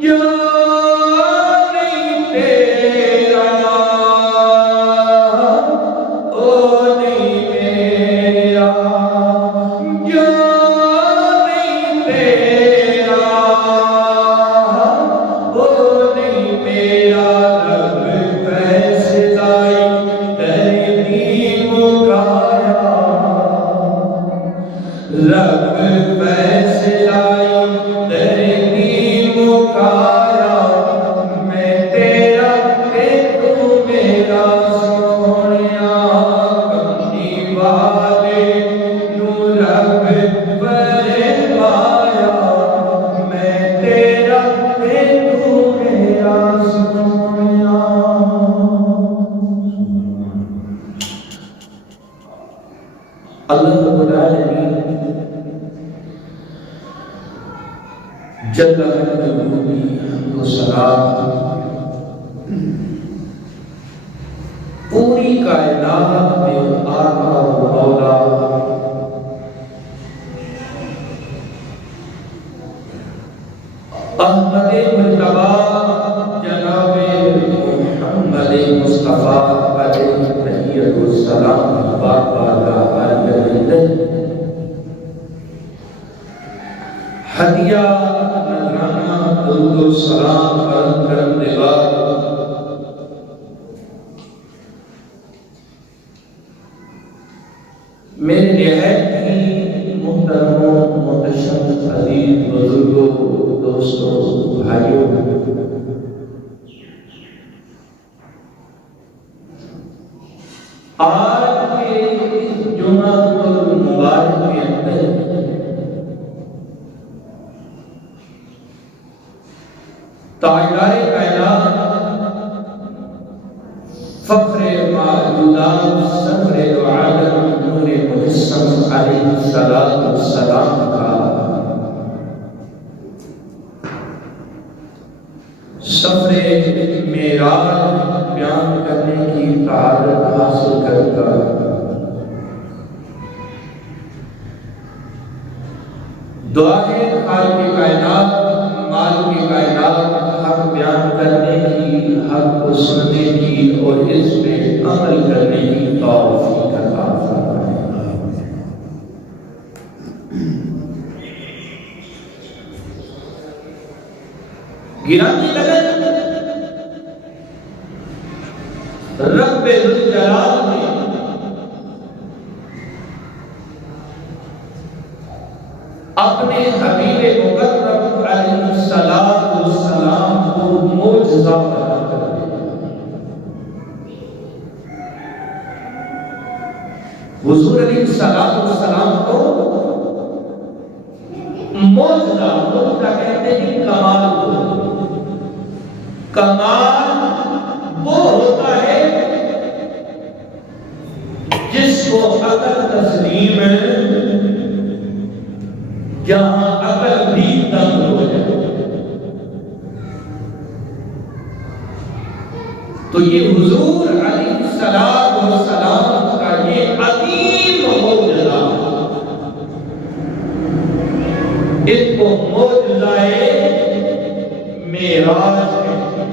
جو نہیں تیرا جل حمد و ثنا پوری کائنات میں آقا و مولا احمد مجتبی جناب محمد مصطفیٰ علیہ تحیۃ السلام بارگاہ عالیہ ہدیہ نذرانہ درود و سلام عرض کرنے بعد میرے نہایت ہی محترم و محتشم عزیز بزرگوں دوستوں بھائیوں، آج کے اس جمعہ المبارک کے اندر تاجدار کائنات فخر موجودات صفر دو عالم نور مجسم علیہ السلام کا سفر معراج بیان کرنے کی سعادت حاصل کر دعا ہے خالق کائنات مالک کائنات حق بیان کرنے کی، حق کو سننے کی اور اس پہ عمل کرنے کی توفیق عطا فرمائے۔ گرامی قدر رب ذوالجلال نے اپنے حبیب مکرم علیہ السلام کو معجزہ بنا کر دیا۔ حضور علیہ السلام کو معجزہ کہتے ہیں کمال کو۔ کمال وہ ہوتا ہے جس کو عقل تسلیم ہے، جہاں عقل بھی تنگ ہو جائے۔ تو یہ حضور علیہ السلام کا یہ عظیم معجزہ، اس کو معجزہ معراج کہتے ہیں۔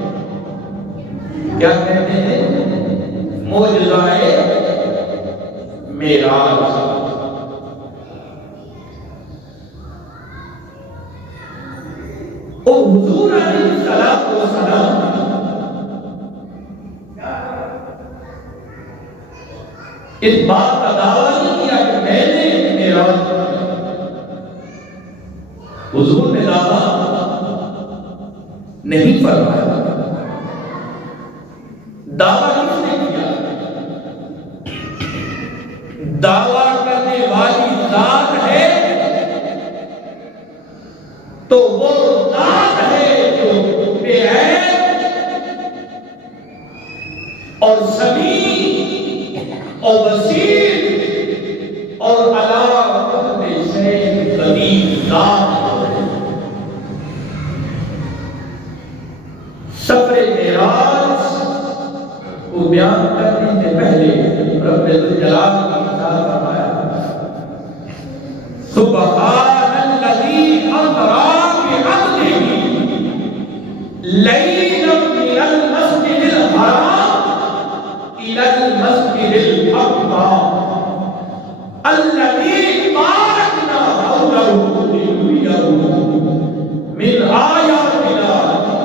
کیا کہتے ہیں؟ معجزہ معراج۔ اور حضور علیہ السلام اس بات کا دعویٰ نہیں کیا کہ میں نے معراج کیا۔ حضور نے دعویٰ نہیں فرمایا، دعویٰ کس نے کیا؟ دعویٰ کرنے والی ذات ہے تو وہ ذات ہے جو بے عیب اور سمیع اور بصیر اور علی کل شیء قدیر ذات ہے۔ سفر معراج کو بیان کرنے سے پہلے رب ذوالجلال نے فرمایا سبحان الذی اسری ليلا من المسجد الحرام إلى المسجد الأقصى الذي باركنا حوله لنريه من آياتنا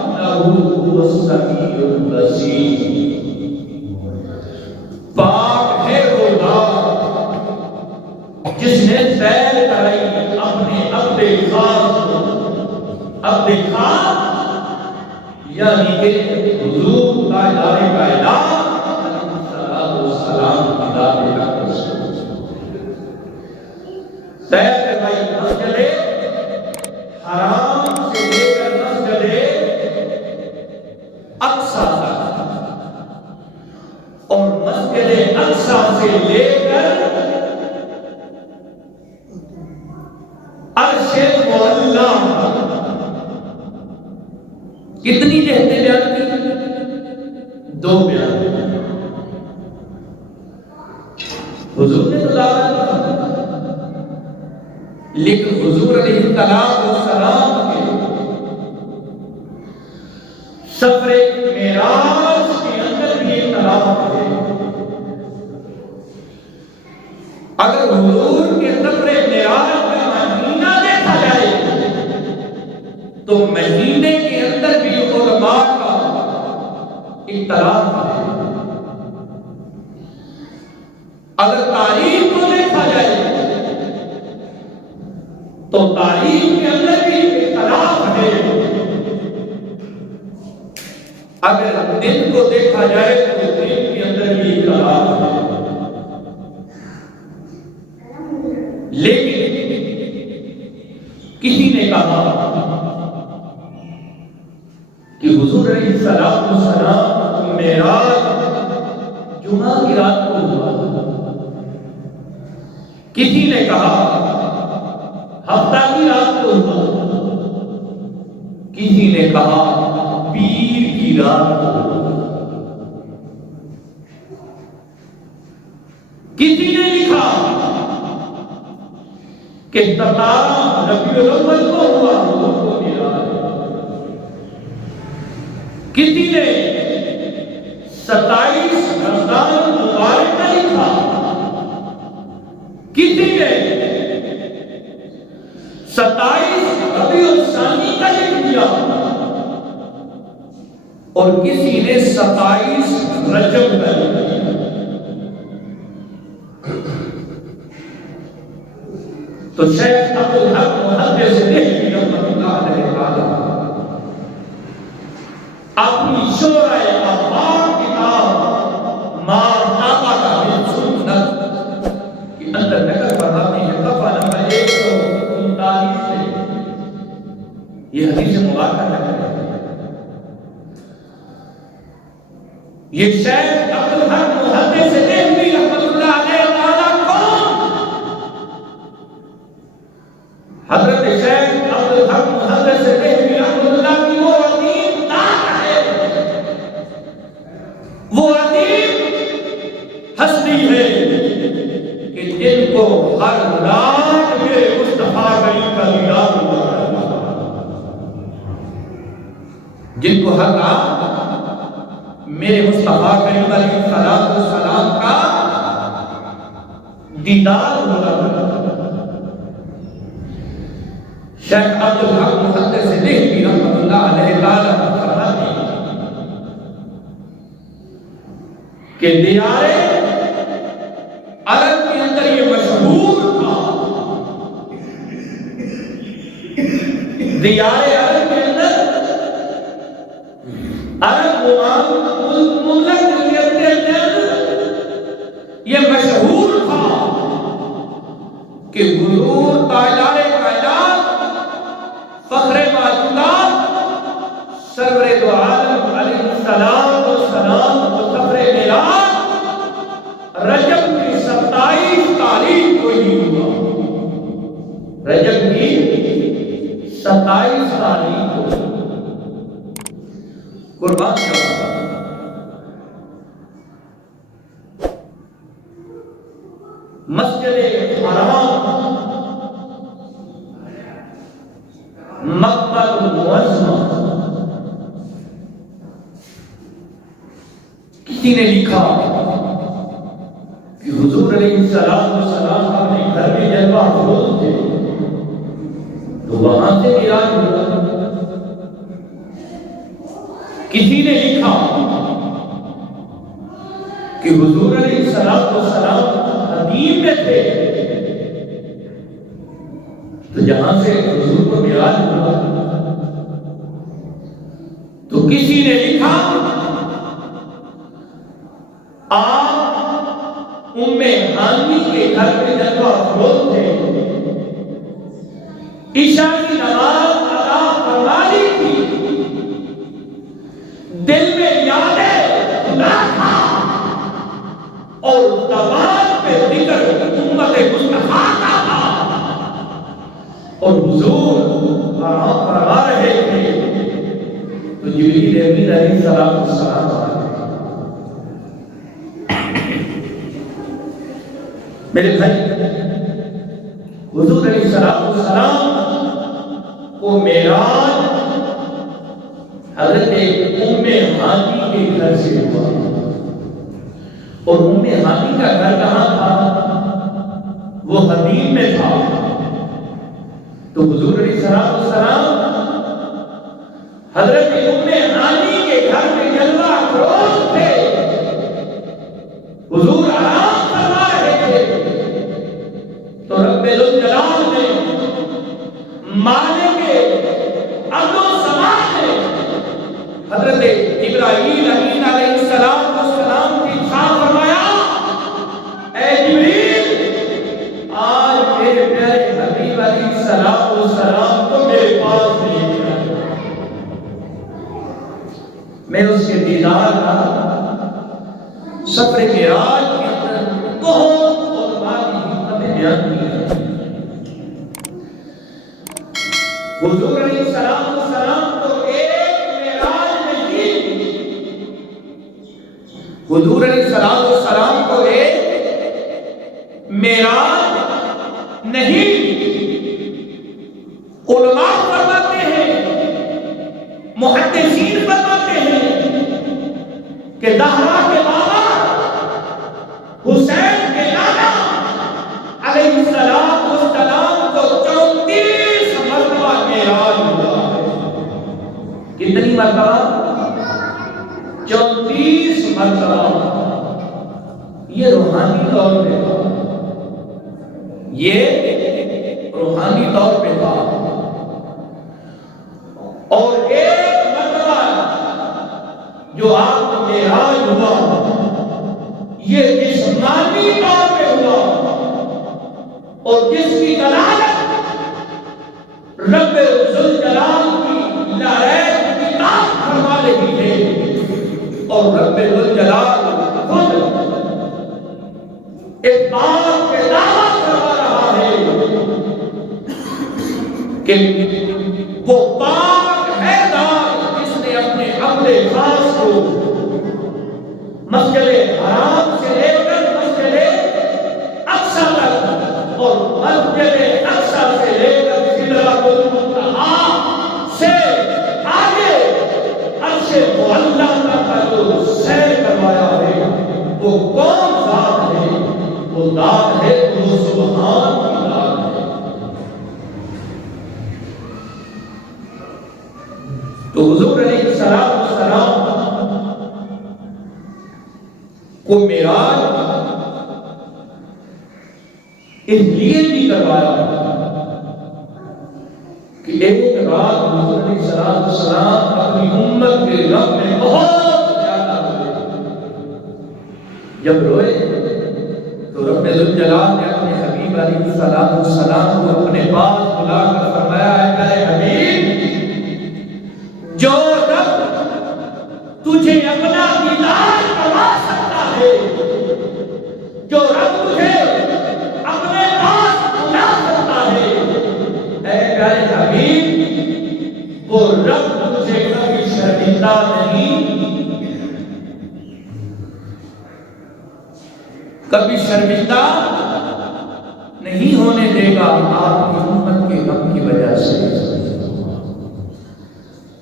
إنه هو السميع البصير۔ پاک ہے وہ ذات جس نے سیر کرائی اپنے عبد خاص یعنی کہ حضور تاجدار کائنات علیہ السلام کی ذات اقدس سیر کرائی مسجد حرام سے لے کر مسجد اقصی تک، اور مسجد اقصی سے لے کر عرش معلی دو بیان حضور نے تو دعوت دی، لیکن حضور علیہ السلام کے سفر معراج کے اندر بھی ایک طلاق ہے۔ اگر حضور کے سفر معراج کا مہینہ دیکھا جائے تو مہینے کے اندر بھی علماء کا اختلاف ہے۔ اگر تاریخ کو دیکھا جائے تو تاریخ کے اندر بھی اختلاف ہے۔ اگر دن کو دیکھا جائے تو دن کے اندر بھی اختلاف ہے۔ لیکن کسی نے کہا کہ حضور علیہ السلام معراج جمعہ کی رات کو ہوا، کسی نے کہا ہفتہ کی رات کو ہوا، کسی نے کہا پیر کی رات کو ہوا، کسی نے لکھا کہ 17 ربیع الاول کو ہوا حضور کو معراج، کسی نے 27 رمضان المبارک کا لکھا، کسی نے 27 ربیع الثانی کا لکھ دیا، اور کسی نے 27 رجب کا لکھ دیا۔ تو شیخ عبدالحق محدث دہلوی رحمۃ اللہ علیہ تعالی اپنی شورۂ افاق کتاب ما ثبت بالسنت کے اندر نقل فرماتے ہیں، صفحہ نمبر 139 سے یہ حدیث مبارکہ نقل ہے۔ یہ شیخ عبدالحق محدث دہلوی رحمۃ اللہ علیہ تعالی کون؟ حضرت شیخ عبدالحق محدث دہلوی رحمۃ اللہ کی وہ عظیم ذات ہے، وہ عظیم ہستی ہے کہ جن کو ہر رات میرے مصطفیٰ کریم کا دیدار ہوا ہے، جن کو ہر رات میرے مصطفیٰ کریم علیہ السلام کا دیدار ہوا ہے۔ شیخ عبدالحق محدث دہلوی رحمۃ اللہ علیہ تعالی فرماتے ہیں کہ دیار عرب کے اندر یہ مشہور تھا، دیار عرب کے اندر عرب مملک کے اندر یہ مشہور تھا کہ حضور تاجدار کائنات فخر موجودات سرور دو عالم علیہ السلام و سفر معراج رجب کی 27 تاریخ کو ہی ہوا، رجب کی 27 تاریخ کو قربان جاؤں۔ مسجد حرام مکہ المعظمہ، کسی نے لکھا کہ حضور علیہ السلام اپنے گھر میں جلوہ افروز تھے تو وہاں سے معراج ہوا۔ کسی نے لکھا کہ حضور علیہ السلام حدیم میں تھے تو جہاں سے حضور کو معراج ہوا۔ تو کسی نے لکھا آپ ام ہانی کے گھر میں جلوہ افروز تھے، عشاء کی نماز ادا فرما لی تھی، دل میں یاد خدا تھا اور زبان پہ ذکر امت مصطفیٰ کا تھا، اور حضور آرام فرما رہے تھے تو جبریل امین علیہ السلام میرے بھائی، حضور علیہ السلام کو معراج حضرت ام ہانی کے گھر سے ہوا، اور ام ہانی کا گھر کہاں تھا؟ وہ حدیم میں تھا۔ تو حضور علیہ السلام حضرت ام ہانی کے گھر میں جلوہ افروز تھے، حضور آرام فرما رہے تھے، تو رب الجلال نے، مالک ارض و سما نے حضرت ابراہیم علیہ السلام کی چھاپ فرمایا، اے جبریل، آج میرے پیارے حبیب علیہ السلام کو میرے پاس لے آیا، میں اس کے دیدار کا سفر معراج کے اندر بہت علماء کی حکمتیں بیان کی ہیں۔ حضور علیہ السلام کو ایک معراج نہیں، حضور علیہ السلام کو ایک معراج نہیں، علماء فرماتے ہیں، محدثین فرماتے ہیں کہ دہرا کے بابا حسین کے نانا علیہ السلام کو 34 مرتبہ معراج ہوا ہے۔ کتنی مرتبہ؟ 34 مرتبہ۔ یہ روحانی طور پہ تھا، یہ روحانی طور پہ تھا، اور ایک مرتبہ جو آپ کو معراج ہوا یہ جسمانی طور پہ ہوا، اور جس کی دلالت رب ذوالجلال کی لا ریب کتاب فرما رہی ہے، اور رب ذوالجلال خود ایک بات پہ دعویٰ فرما رہا ہے کہ وہ پاک ہے ذات جس نے اپنے عمل خاص کو مسجد حرام سے لے کر مسجد اقصی تک، اور مسجد اقصی سے لے کر سدرۃ المنتہی سے آگے عرش معلی تک کا جو سیر کروایا ہے، وہ کون ذات ہے؟ وہ ذات ہے، وہ سبحان کی ذات ہے۔ تو حضور علیہ السلام کو معراج اس لیے بھی کروایا کہ ایک رات حضور علیہ السلام اپنی امت کے غم میں بہت زیادہ ہوئے، جب روئے تو رب ذوالجلال نے اپنے حبیب علیہ السلام کو اپنے پاس بلا کر فرمایا، اے میرے حبیب، جو رب تجھے اپنا دیدار کروا سکتا ہے، جو رب تجھے اپنے پاس بلا سکتا ہے، اے پیارے حبیب، وہ رب تجھے کبھی شرمندہ نہیں ہونے دے گا آپ کی امت کے غم کی وجہ سے۔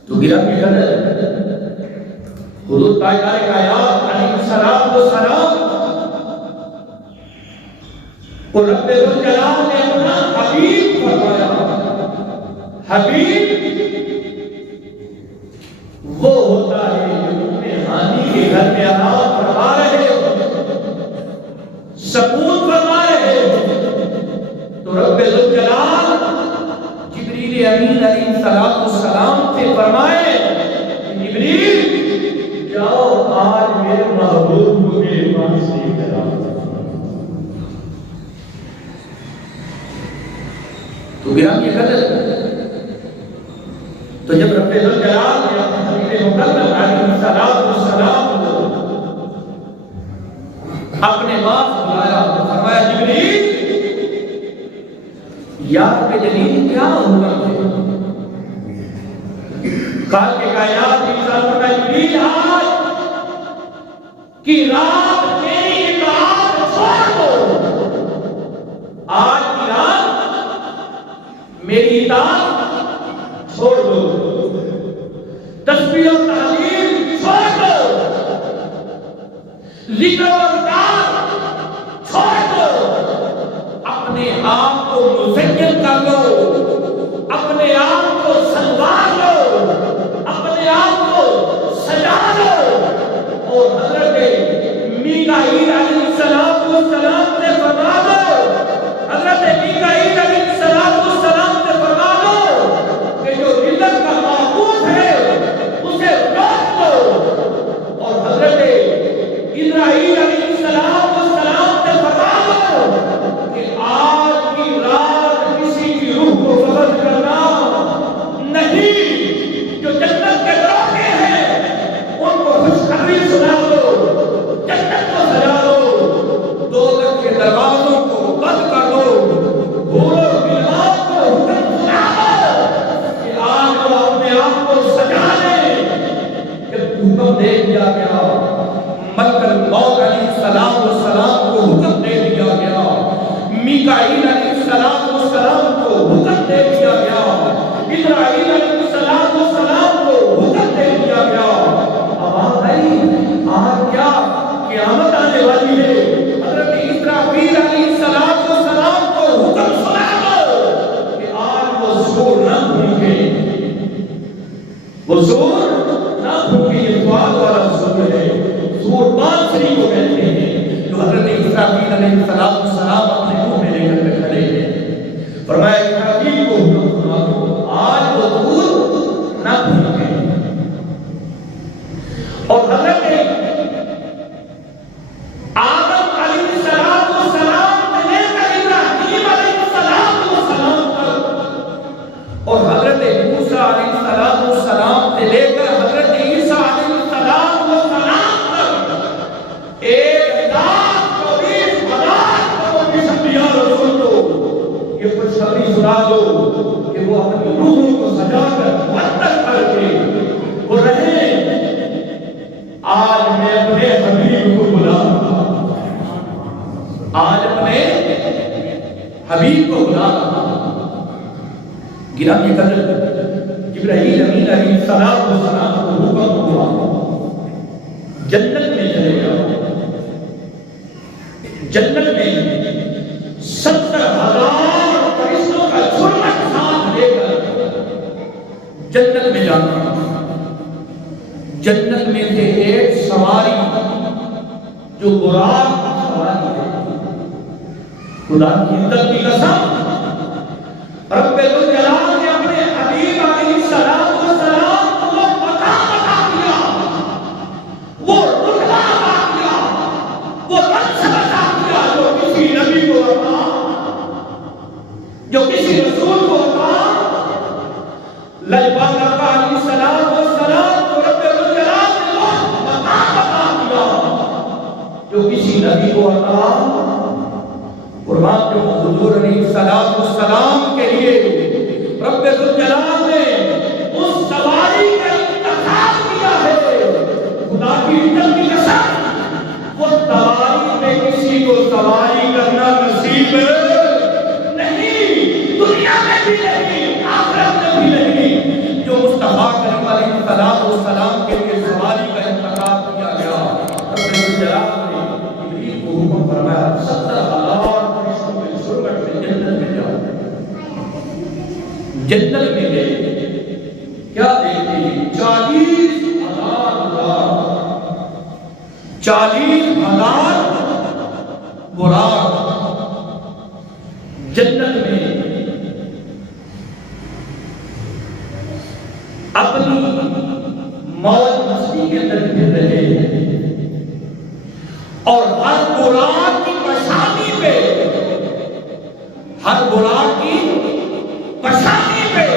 تو گرامی حضرت، حضور تاجدار کائنات علیہ السلام کو رب ذوالجلال نے اپنا حبیب فرمایا۔ حبیب وہ ہوتا ہے جو اپنے ہانی کے گھر میں آرام فرما رہے ہو، سکون فرما رہے ہو، تو رب ذوالجلال جبریل امین علیہ السلام سے فرمائے، جبریل جاؤ آج میرے محبوب کو میرے پاس لے کر آؤ۔ تو گرامی حضرت، تو جب رب ذوالجلال نے اپنے حبیب مکرم علیہ السلام کو اپنے پاس بلایا تو فرمایا، جبریل یار کے جلیل کیا حکم ہے؟ خالق کائنات کی طرف میں جبریل آج کی رات میری اطاعت چھوڑ دو، خبردار چھوڑ دو، اپنے آپ کو مزین کر لو، اپنے آپ کو سنوار لو، اپنے آپ کو سجا لو۔ اور حضرت میکائیل علیہ السلام سے فرما دو، حضرت میکائیل علیہ السلام سے فرما دو کہ جو رزق کا معبود ہے اسے روک دو، اور حضرت اسرائیل علیہ السلام سے فرما دو کہ آج کی رات کسی کی روح کو قبض کرنا نہیں، جو جنت کے دروازے ہیں ان کو خوشخبری سنا دو، جنت کو سجا دو، دوزخ کے دروازوں کو بند کر دو، حور و غلمان کو حکم سنا دو کہ آج وہ اپنے آپ کو سجا لیں۔ جب حکم دے دیا گیا، ملک الموت علیہ السلام کو حکم دے دیا گیا، میکائیل علیہ السلام کو حکم دے دیا گیا، اسرائیل علیہ السلام کو حکم دے دیا گیا، اب آج کیا قیامت آنے والی ہے، حضرت اسرافیل علیہ السلام کو حکم سنا دو کہ آج وہ زور نہ بھونکے، وہ زور نہ بھونکے، یہ دعا والا زور ہے، زور بانسری کو کہتے ہیں، جو حضرت اسرافیل علیہ السلام اپنے منہ میں لے کر کے کھڑے ہیں۔ فرمایا اسرافیل کو حکم سنا دو، آج وہ زور نہ بھونکے۔ اور حضرت آدم علیہ السلام سے لے کر ابراہیم علیہ السلام تک، اور حضرت موسیٰ علیہ السلام سے لے کر حضرت عیسیٰ علیہ السلام تک 1,24,000 انبیاء رسول کو یہ خوشخبری سنا دو کہ وہ اپنی روحوں کو سجا کر معطر کر کے وہ رہیں۔ آج میں اپنے حبیب کو بلاؤں، آج اپنے حبیب کو بلاؤں۔ گرامی قدر جبرائیل امین علیہ السلام کو حکم ہوا جنت میں چلے جاؤ، جنت میں 70,000 فرشتوں کا جھرمٹ ساتھ لے کر جنت میں جانا۔ جنت میں سے ایک سواری جو براق سواری ہے، خدا کی عزت کی قسم، رب الجلال نے اپنے حبیب علیہ السلام کو مقام عطا کیا، وہ رتبہ عطا کیا، وہ منصب عطا کیا جو کسی نبی کو عطا، جو کسی رسول کو عطا لجبان ربا علیہ السلام کو رب الجلال نے وہ مقام عطا کیا جو کسی نبی کو عطا۔ قربان جو حضور علیہ السلام کے لیے رب الجلال نے اس سواری کا انتخاب کیا ہے، خدا کی عزت کی قسم، وہ سواری میں کسی کو سواری کرنا نصیب نہیں، دنیا میں بھی نہیں، آخرت میں بھی نہیں، جو مصطفیٰ کریم علیہ السلام کے لیے سواری کا انتخاب کیا گیا۔ رب الجلال نے جبریل کو حکم فرمایا 70,000 فرشتوں کے جھرمٹ میں جنت میں جاؤ۔ جنت میں گئے، کیا دیکھتے ہیں؟ 40,000 براق جنت میں اپنی موج مستی کے اندر پھر رہے ہیں، اور ہر براق کی پشانی پہ، ہر براق کی پشانی پہ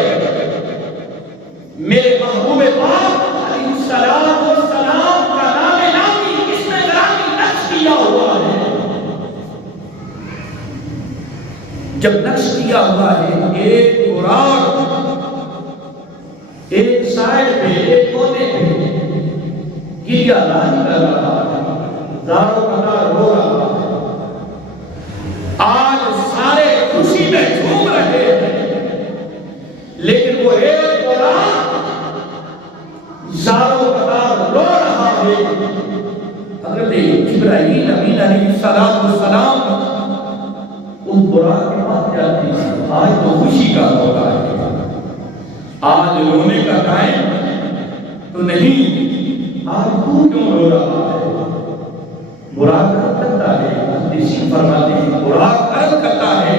میرے محبوب پاک علیہ السلام کا نام نامی اس میں گرامی نقش کیا ہوا ہے۔ جب نقش کیا ہوا ہے، ایک براق ایک سائڈ پہ، ایک کونے پہ گریا دانی کر رہا ہے، زاروں قدار رو رہا ہے، آج سارے خوشی میں جھوم رہے ہیں، لیکن وہ ایک براق زاروں قدار رو رہا ہے۔ حضرت جبرائیل امین علیہ السلام اس براق کے پاس جاتے ہیں، آج تو خوشی کا موقع ہے، آج رونے کا ٹائم تو نہیں، آج تو کیوں رو رہا ہے؟ براق عرض کرتا ہے، حدیث فرماتے ہیں براق عرض کرتا ہے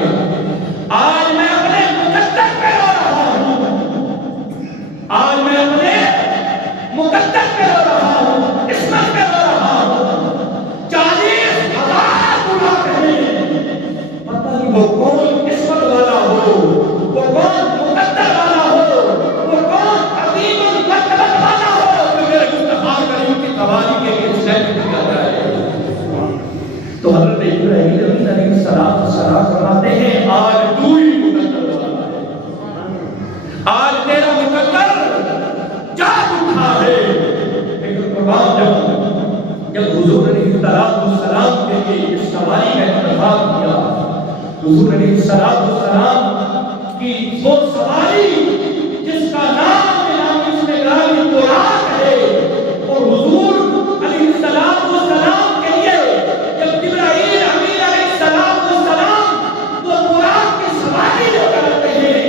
آج میں اپنے مقدر پہ رو رہا ہوں، آج میں اپنے مقدر پہ رو رہا ہوں، قسمت پہ رو رہا ہوں۔ 40,000 براق ہیں، پتہ نہیں وہ کون قسمت والا ہو، وہ کون مقدر والا ہو، وہ کون عظیم المرتبت والا ہو جو میرے مصطفیٰ کریم کی قوالی کے لیے سلیکٹ کیا جائے۔ تو حضرت ابراہیم علیہ السلام فرماتے ہیں آج تو ہی مقدر والا ہے، آج تیرا مقدر جاگ اٹھا ہے۔ لیکن قربان جب حضور علیہ السلام کے لیے اس سواری کا انتخاب کیا، حضور علیہ السلام کی وہ سواری جس کا نام اس میں گرامی براق ہے، اور حضور علیہ السلام کے لیے جب جبرائیل امین علیہ السلام وہ براق کی سواری لے کر آتے ہیں،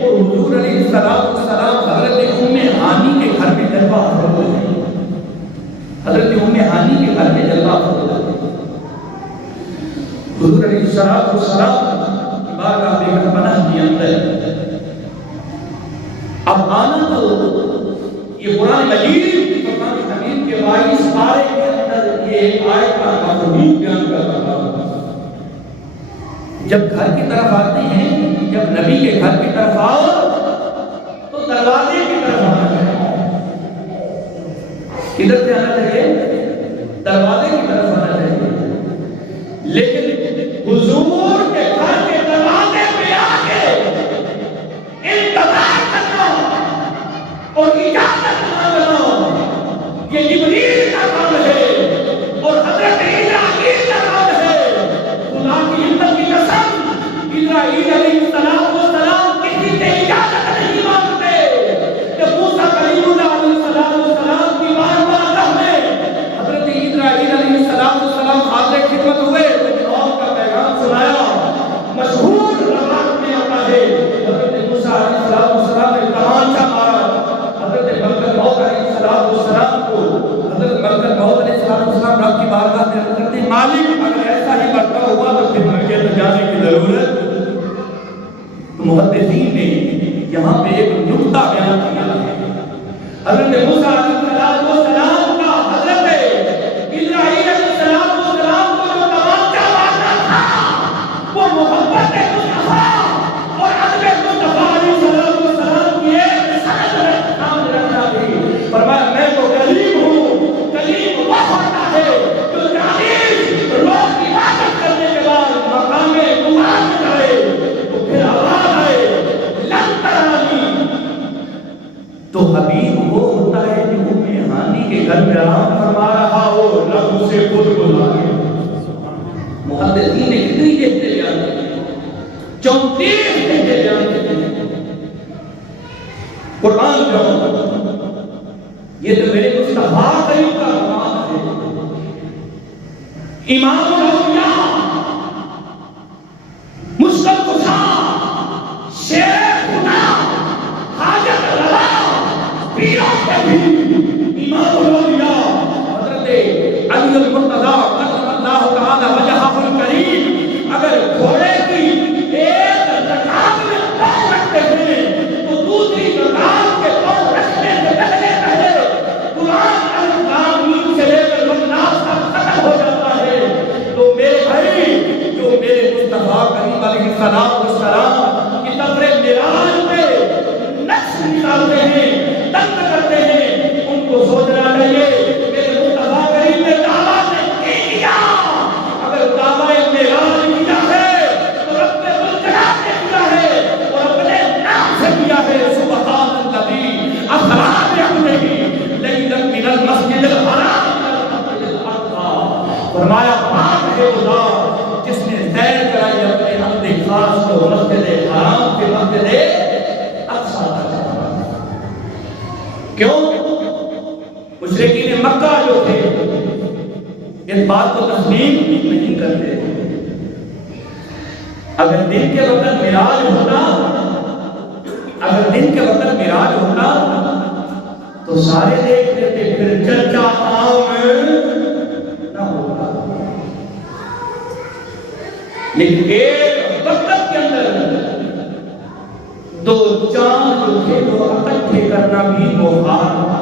اور حضور علیہ السلام حضرت ام ہانی کے گھر میں جلوہ افروز ہوتے ہیں، حضرت ام ہانی کے گھر میں جلوہ افروز ہوتے ہیں۔ حضور علیہ السلام کی بارگاہ میں پناہ کے اندر اب آنا تو یہ قرآن مجید قرآن حمید کے 22 پارے کے اندر یہ آیت کا مفہوم بیان کر رہا ہے۔ جب گھر کی طرف آتے ہیں، جب نبی کے گھر کی طرف آؤ تو دروازے کی طرف آنا چاہیے، کدھر سے آنا چاہیے؟ دروازے کی طرف آنا چاہیے۔ لیکن حضور کے گھر کے دروازے پہ آ کے انتظار کرنا اور اجازت مانگنا یہ جبریل کا کام ہے اور حضرت اسرائیل کا کام ہے۔ خدا کی عزت کی قسم، اسرائیل علیہ السلام کسی سے اجازت نہیں مانگتے کہ موسیٰ کلیم اللہ علیہ السلام کی بارگاہ میں حضرت اسرائیل علیہ السلام حاضر خدمت ہوئے، سنایا مشہور روایت میں آتا ہے حضرت موسیٰ علیہ السلام نے تمانچہ مارا حضرت ملک موت علیہ السلام کو، حضرت ملک موت علیہ السلام رب کی بارگاہ میں عرض کرتے ہیں مالک اگر ایسا ہی برتاؤ ہوا تو پھر مجھے تو جانے کی ضرورت۔ تو محدثین نے یہاں پہ ایک نکتہ بیان کیا ہے، حضرت موسیٰ علیہ السلام کا حضرت اسرائیل علیہ السلام کو جو تمانچہ مارنا تھا وہ محبت مصطفیٰ اور عدل مصطفیٰ علیہ السلام کی ایک سند میں سامنے رکھنا تھی۔ فرمایا میں تو کلیم ہوں، کلیم وہ ہوتا ہے جو 40 روز کی عبادت کرنے کے بعد مقام قرآن میں جائے تو پھر آواز آئے لن ترانی، تو حبیب وہ ہوتا ہے جو ام ہانی کے گھر میں آرام فرما رہا ہو، رب اسے خود بلا کے۔ محدثین نے کتنی کہتے جانتے ہیں، 34 کہتے جانتے ہیں۔ قرآن جو یہ تو میرے مصطفیٰ کریم کا کلام ہے، امام الاولیاء، مشکل کشا، شیخ خدا، حاجت روا، پیروں کے بھی امام الاولیاء حضرت علی المرتضیٰ قدم اللہ تعالی وجہہ الکریم اگر گھوڑے کی ایک رکاب میں پاؤں رکھتے ہیں تو دوسری رکاب کے پاؤں رکھنے سے پہلے قرآن الکریم سے لے کر الناس تک ختم ہو جاتا ہے۔ تو میرے بھائی جو میرے مصطفیٰ کریم علیہ السلام کی سفر معراج پہ نقش نکالتے ہیں، تنگ کرتے ہیں، ان کو سوچنا چاہیے میرے مصطفیٰ کریم نے دعویٰ نہیں کیا، اگر دعویٰ معراج کیا ہے تو رب الجلال نے کیا ہے اور اپنے نام سے کیا ہے، سبحان الذی اسریٰ بعبدہ لیلا من المسجد الحرام الی المسجد الاقصی۔ فرمایا پاک ہے خدا جس نے سیر کرائی اپنے عبد خاص کو مسجد حرام کے مسجد اقصی تک۔ کیوں؟ مشرکین مکہ جو تھے اس بات کو تسلیم نہیں کرتے۔ اگر دن کے وقت معراج ہوتا تو سارے دیکھ لیتے، پھر چرچا عام نہ ہوتا۔ لیکن ایک وقت کے اندر دو چاند جو تھے وہ اکٹھے کرنا بھی محال تھا۔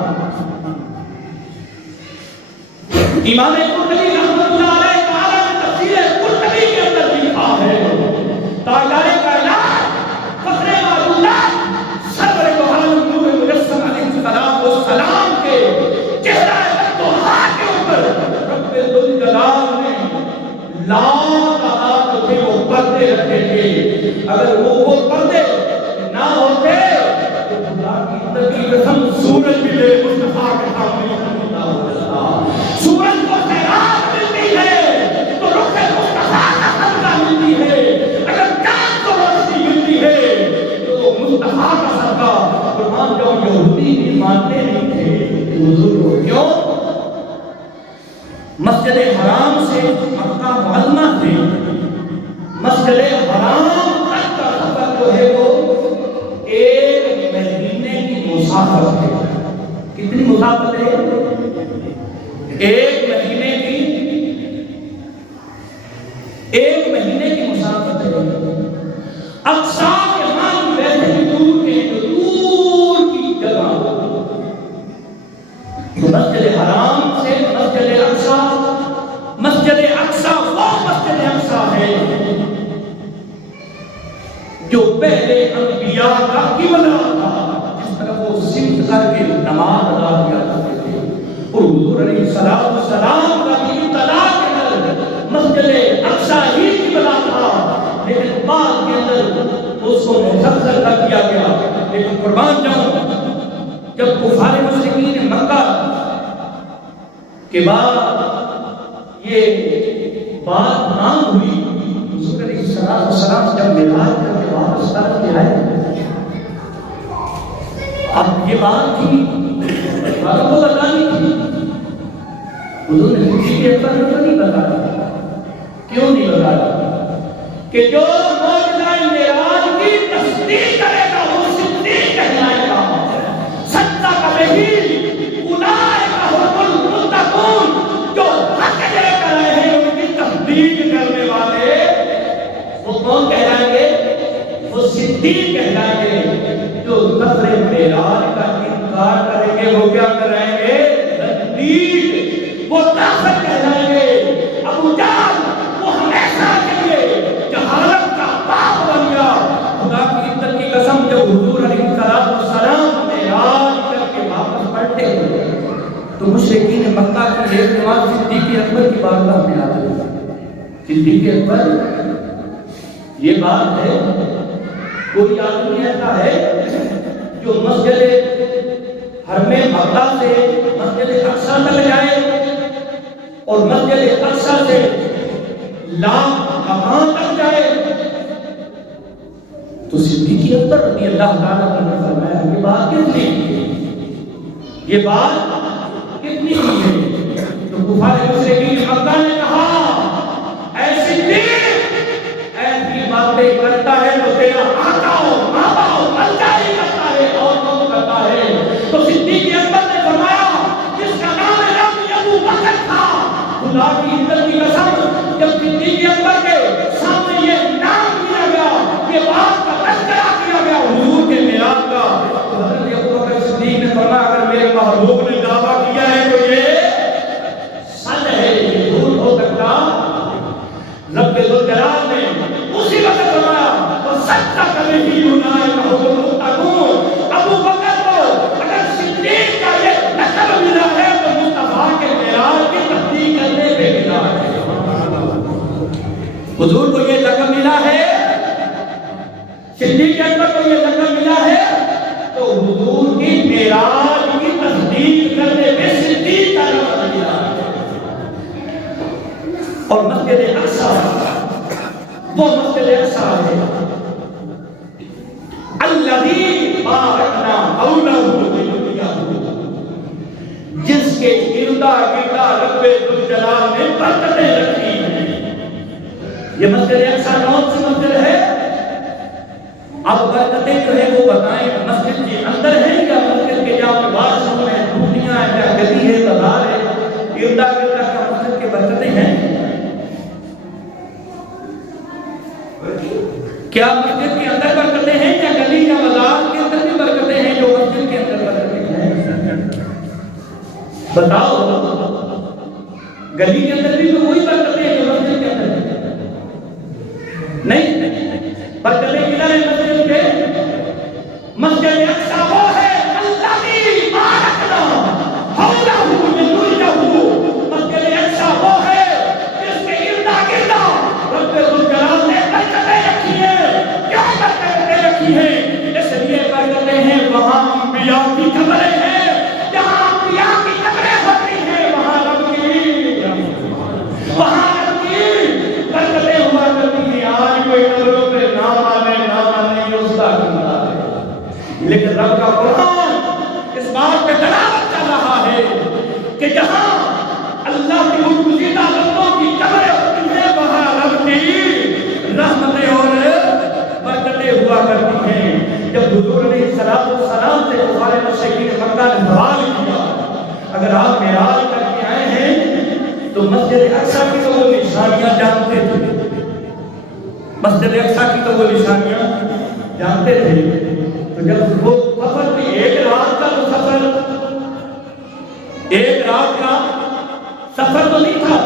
امام قرطبی رحمۃ اللہ علیہ تعالیٰ نے تفسیر قرطبی کے اندر لکھا ہے، تاجدار کائنات فخر موجودات سرور دو عالم نور مجسم علیہ السلام کے چہرہ طہا کے اوپر رب ذوالجلال نے لاتعداد جو تھے وہ پردے رکھے تھے۔ اگر وہ پردے نہ ہوتے تو خدا کی عزت کی قسم سورج بھی لے مصطفیٰ کے سامنے نہ ہو جاتا۔ سورج کو خیرات ملتی ہے تو رخ مصطفیٰ کا صدقہ ملتی ہے، اگر چاند کو روشنی ملتی ہے تو مصطفیٰ کا صدقہ۔ قرآن جو یہودی بھی مانتے نہیں تھے حضور کو، کیوں؟ مسجد حرام سے مکہ معظمہ سے مسجد حرام تک کا سفر جو ہے وہ 1 مہینے کی مسافت ہے۔ کتنی مسافت ہے؟ 1 مہینے کی مسافت ہے۔ اقصیٰ کے ہم ویسے بھی دور کے جو دور کی جگہ، مسجد حرام سے مسجد اقصیٰ، مسجد اقصیٰ وہ مسجد اقصیٰ ہے جو پہلے انبیاء کا قبلہ تھا، جس طرح وہ سمت کر کے نماز ادا کیا کرتے تھے۔ اور حضور علیہ السلام کا بھی ابتدا کے اندر مسجد اقصیٰ ہی قبلہ تھا، لیکن بعد کے اندر اس کو مستقبل کر دیا گیا۔ لیکن قربان جاؤں، جب کفار مشرکین مکہ کے بعد یہ بات عام ہوئی، حضور علیہ السلام جب معراج کر کے واپس کر کے آئے، اب یہ بات تھی باتوں کو بتانی تھی، حضور نے کسی کے اندر نہیں بتایا۔ کیوں نہیں بتایا؟ کہ جو معجزہ معراج کی تصدیق کرے گا وہ صدیق کہلائے گا۔ سچا کا بہی اولئک هم المتقون، جو حق لے کر آئے ہیں ان کی تصدیق کرنے والے وہ کون کہلائیں گے؟ وہ صدیق کہلائیں گے۔ جو سفر معراج کا انکار کریں گے وہ کیا کریں گے؟ صدیق۔ وہ کافر کہلائیں گے۔ ابو جہل وہ ہمیشہ کے لیے جہالت کا باپ بن گیا۔ خدا کی عزت کی قسم، جب حضور علیہ السلام معراج کر کے واپس پلٹے تو مشرکین مکہ کی ایک جماعت صدیق اکبر کی بارگاہ میں آتے ہیں۔ صدیق اکبر، یہ بات ہے کوئی آدمی ایسا ہے جو مسجد حرم مکہ سے مسجد اقصیٰ تک جائے اور مسجد اقصیٰ سے مکان تک جائے؟ تو صدیق اکبر رضی اللہ تعالیٰ نے فرمایا یہ بات کتنی ہے؟ یہ بات کتنی ہے؟ تو کفار مشرکین مکہ نے کہا اے صدیق، ایسی باتیں کرتا ہے تو تیرا آقا ہو بابا ہو ملکہ ہی کرتا ہے اور کون کرتا ہے؟ تو صدیق اکبر نے فرمایا جس کا نام ابو بکر تھا، خدا کی عزت کی قسم، جب صدیق اکبر کے سامنے یہ نام دیا گیا، یہ بات کا تذکرہ کیا گیا حضور کے معراج کا، تو حضرت ابو بکر صدیق نے فرمایا اگر میرے محبوب نے دعویٰ کیا ہے تو یہ سچ ہے، یہ جھوٹ ہو سکتا؟ رب ذوالجلال نے اسی وقت فرمایا تو سچ کا کبھی بھی اولئک هم المتقون۔ ابو بکر کو اگر صدیق کا یہ لقب ملا ہے تو مصطفیٰ کے معراج کی تصدیق کرنے پہ ملا ہے۔ حضور کو یہ لقب ملا ہے، صدیق اکبر کو یہ لقب ملا ہے، تو حضور کی معراج کی تصدیق کرنے پہ صدیق کا لقب ملا ہے۔ اور مسجد اقصیٰ وہ مسجد اقصیٰ ہے الذی بارکنا حولہ، جس کے اردا گردا رب ذوالجلال نے برکتیں رکھی ہیں۔ یہ مسجد اقصی کون سی مسجد ہے؟ اب برکتیں جو ہے وہ بتائیں، مسجد کے اندر ہے یا مسجد کے جہاں واش روم ہے، ٹوٹیاں ہیں، یا گلی ہے، بازار ہے، اردا گردا کا مسجد کی برکتیں ہیں؟ کیا مسجد کے اندر برکتیں ہیں یا گلی یا بازار کے اندر بھی برکتیں ہیں جو مسجد کے اندر برکتیں ہیں؟ بتاؤ، گلی کے اندر بھی تو وہی برکتیں ہیں جو مسجد کے اندر ہیں؟ نہیں، برکتیں کدھر ہیں مسجد کے؟ مسجد اقصی وہ ہے الذی بارکنا حولہ لنرینہ، مسجد اقصی وہ ہے جس کے اردا گردا رب ذوالجلال نے برکتیں رکھی ہیں۔ کیا برکتیں رکھی ہیں؟ اس لیے برکتیں ہیں وہاں انبیاء کی قبریں ہیں، جہاں انبیاء کی قبریں ہوتی ہیں وہاں رب کی برکتیں ہوا کرتی ہیں۔ آج کوئی قبروں پہ نام آنے یہ اس کا کمرہ ہے، لیکن رب کا قرآن اس بات پہ دلالت کر رہا ہے کہ جہاں اللہ کی برگزیدہ بندوں کی قبریں ہوتی ہیں وہاں رب کی رحمتیں اور برکتیں ہوا کرتی ہیں۔ جب حضور علیہ السلام سے کفار مشرکین مکہ نے سوال کیا، اگر آپ معراج کر کے آئے ہیں تو مسجد اقصی کی تو وہ نشانیاں جانتے تھے، مسجد اقصی کی تو وہ نشانیاں جانتے تھے، تو جب وہ سفر بھی ایک رات کا تو سفر، ایک رات کا سفر تو نہیں تھا،